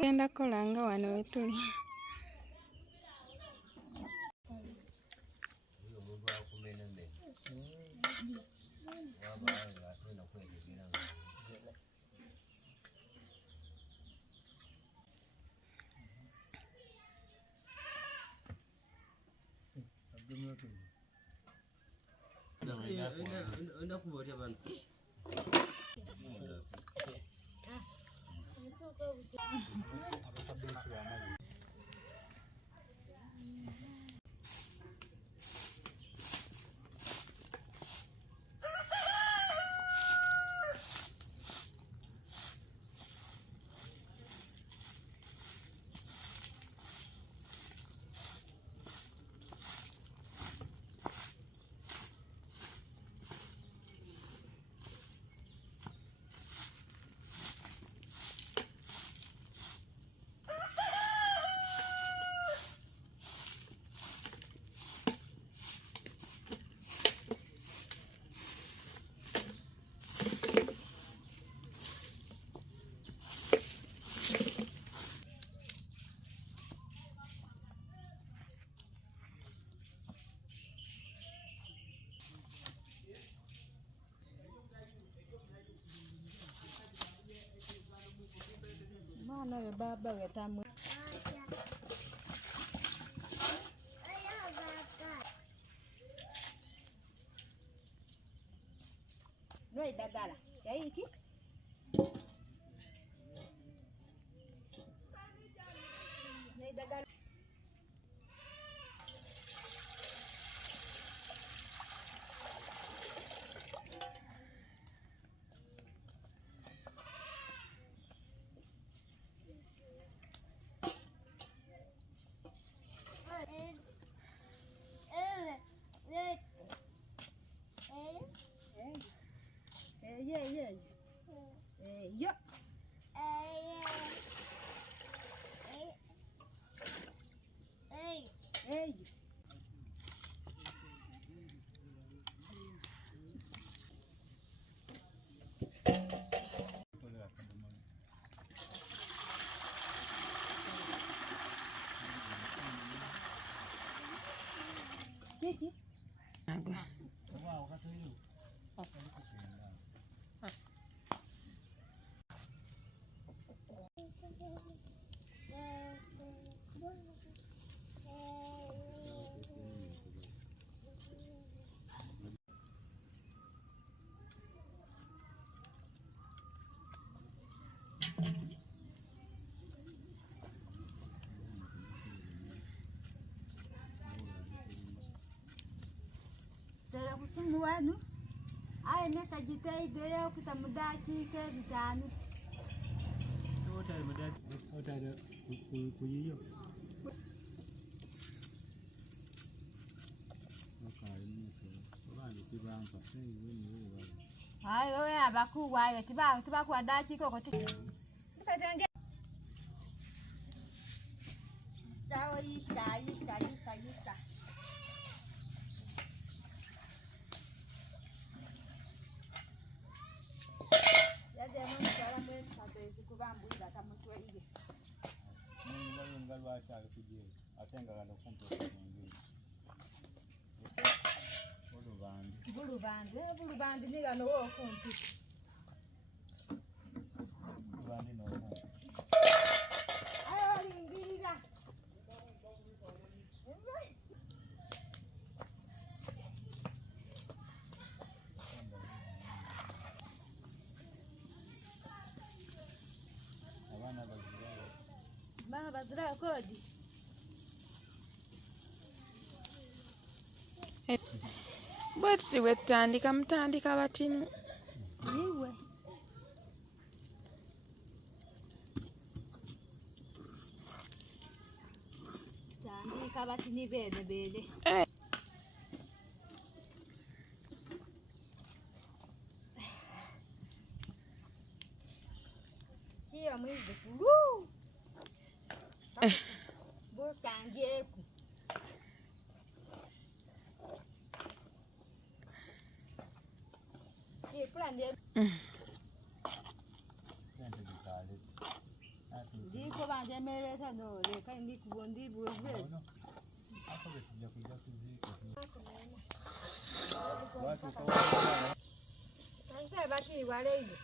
Genda kolanga wano wetuli. Mana we baba we tamu. Noi dagala. Ya hiki? Noi dagala. Tera kusimu wanu. Aye message taideo kutamudachi ke bitanu. Hotel mudachi hotel kuyiyo. Hayi wewe abakuwayo tiba kwa dachi koko tukatenge. Sawa yisa. Kubambuza tamutwe ile. Mungu ngalwa achaka kujye. Atenga kala kumpa nyingine. Bulubandi ni gano wo kumpi. Bulubandi no. Ayo lingirira. Bana bazira kodi. Bwati wetandika mtandika batini. Niwe. Tandika batini bele. Tia mwizi kulu. Busangieku. Tia kula ndiye. Sente dikale. Kanje meleta nole kandi kubondi buzwe. Hapo tujja kuja kuzika. Watu kwa Kanje bati wale ile.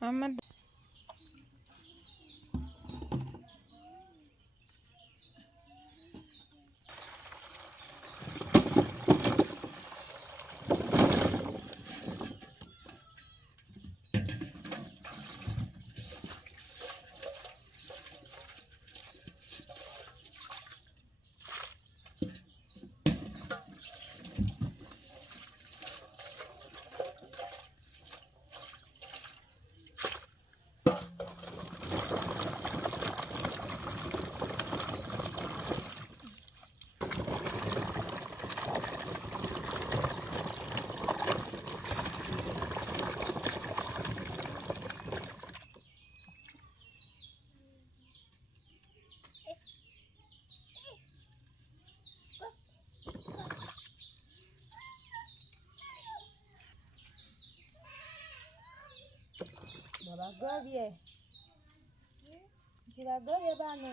Ahmad Babagobye. Kiragobye bano.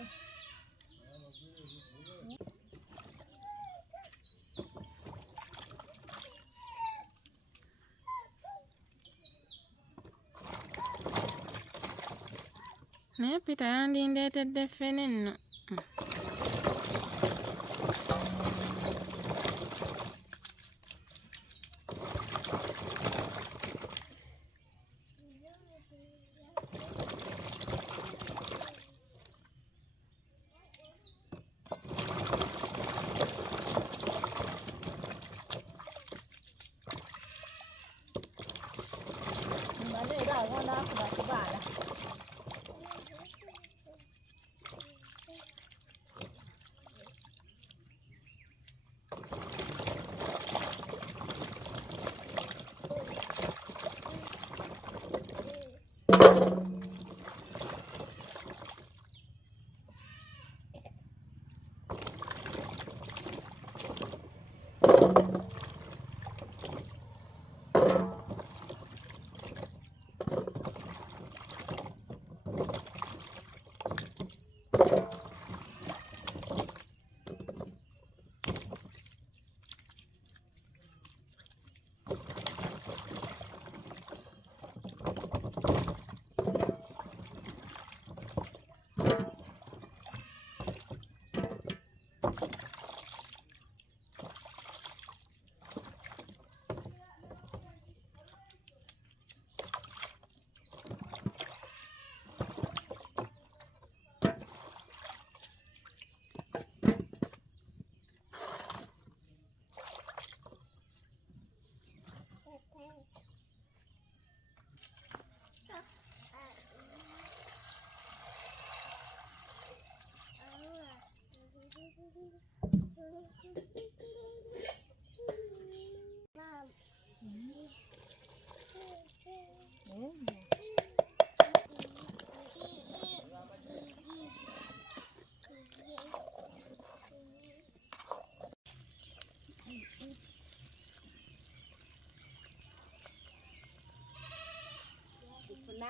naye Peter yandindeetedde ffene nno. Mbale era agona kuba kubala.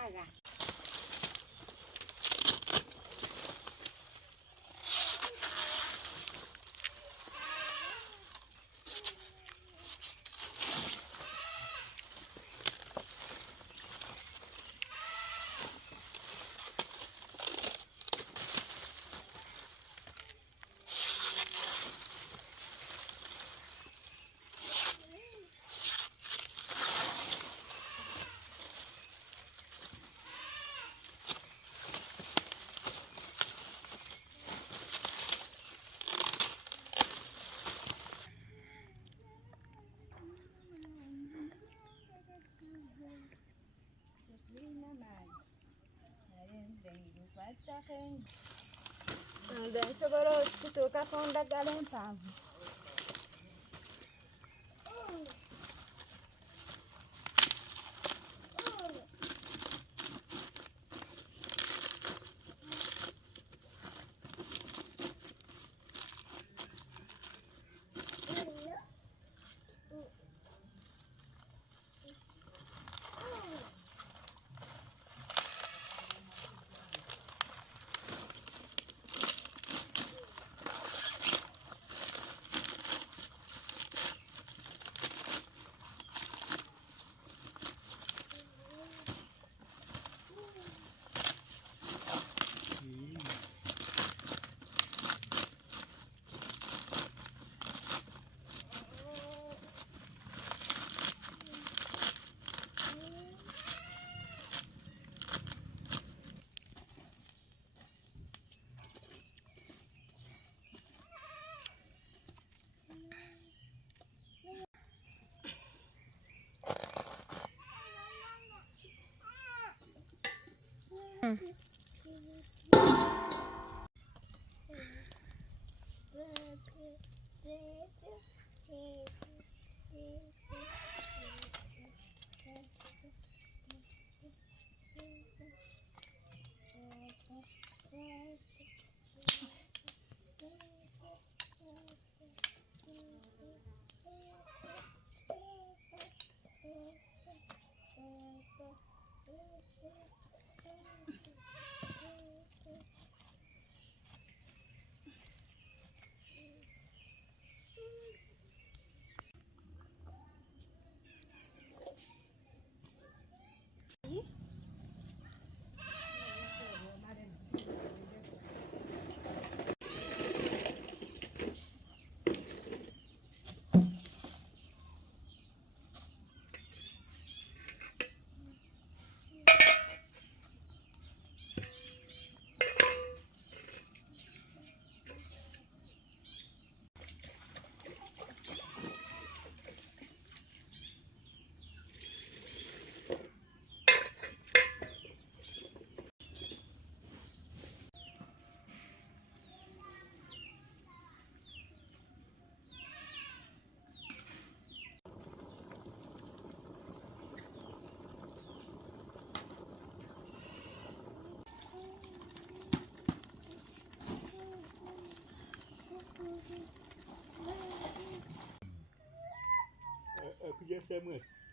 Aga. Nsobola okutuuka ku ndagala empanvu.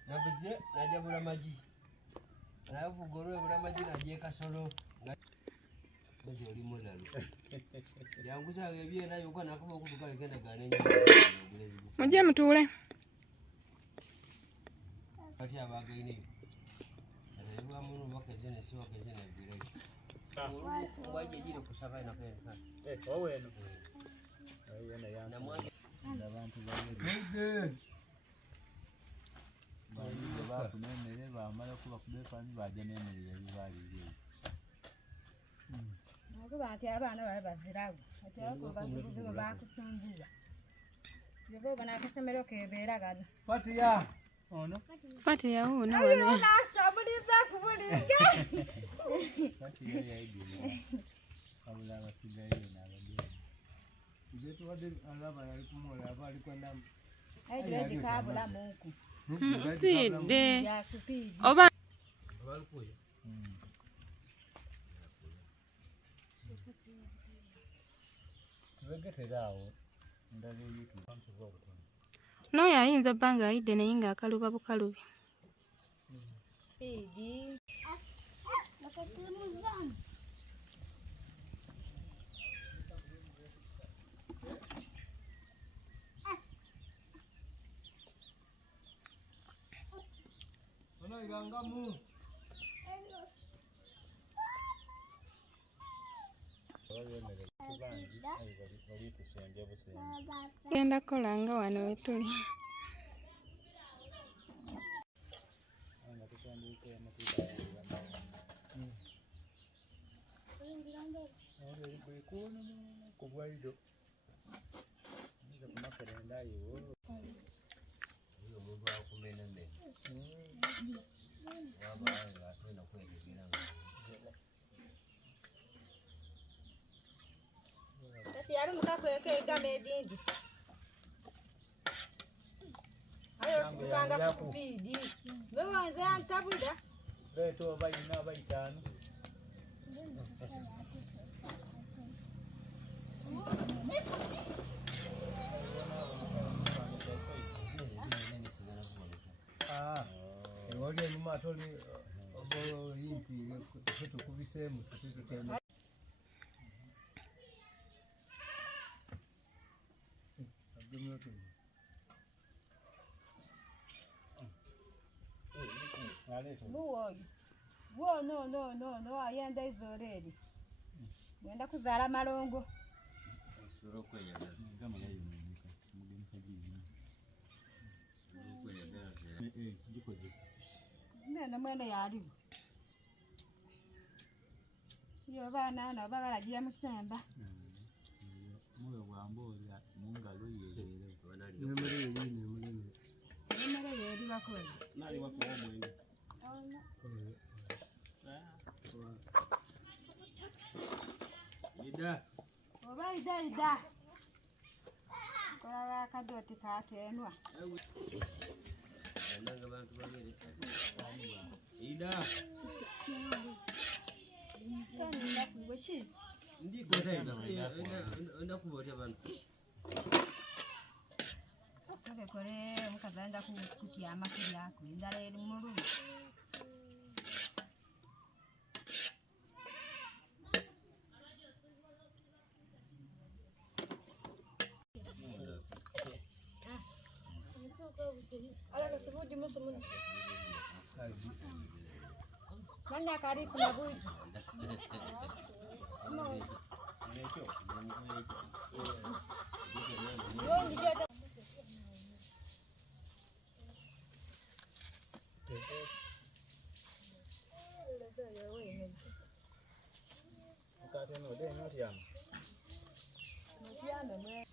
Nabuje najja Bulamaji. Navugolwe Bulamaji najja Kasolo. Baje oli modalo. Yangusa gebye nayo kwa nakuba okutuka kenda ganenya. Mujje mutule. Kati abagaine. Nabwa muno bakazene siwa kazene birai. Waje jire kusaba na kwenda. Oweno. Ayena yangu. Namwaje Abantu bali. Bakunenere bamala kuba kubefani baje nemerera bibalire. Nakuba ati abaana bali bazirawo. Ati ako bakusunziza. Yebo bana akasemero kebeera gano. Fatiya. Ono. Fatiya uno Ayo wane. nasabuliza kubuliza. Fatiya yaidira. Abula basigaye n'abadde. Ijetu wade alaba yali kumola abali kwenda. Ayi kabula munku. Pide. Ya supidi. Oba Abalukuya. Tuwegeterawo. Ndali yitu bantu bwo. n'oyo ayinza bbanga ayidde naye ng'akaluba bukalubi. Pidi. Mana igangamu? Genda kukola nga wano wetuli. Yari mukakweke igame edindi. Ayo kukanga kupidi. Wewanze antabuda. Beto bayina bayitanu. Ngoli nyuma toli obo yimpi kutu kubisemu kutu tena. Buo no ayenda izoreri. Mwenda kuzala malongo. Suro kweyagala. Ngama yayunika mugenza jini. Kweyagala. Nene mwene yali. Yo bana na bagala jia musemba. Moyo bwambola mungalo yelele. Nemere yini. Nemere yeli bakola. Nali wako omwe. Ida. Oba ida. Kola kadoti katenwa. Nanga bantu bagere. Ida. Kani ndakuboshi. Ndiko enda kubota bantu. Kale kole mukazanda kutia amakiri yako indala eri muru. Nani karibu na buju. Mkate no de nyotiam. Nyotiam ne.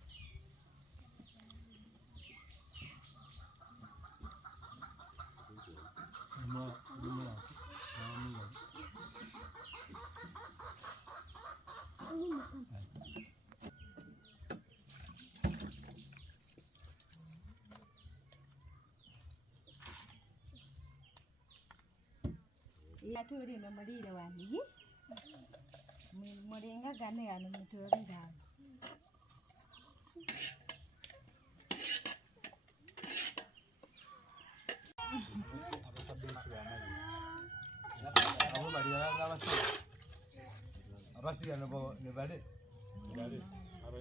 Tuli memulire wani. Mulinga gane yano mutoli dawo. Abo bali yalanga abasira. Abasira ne bale. Aba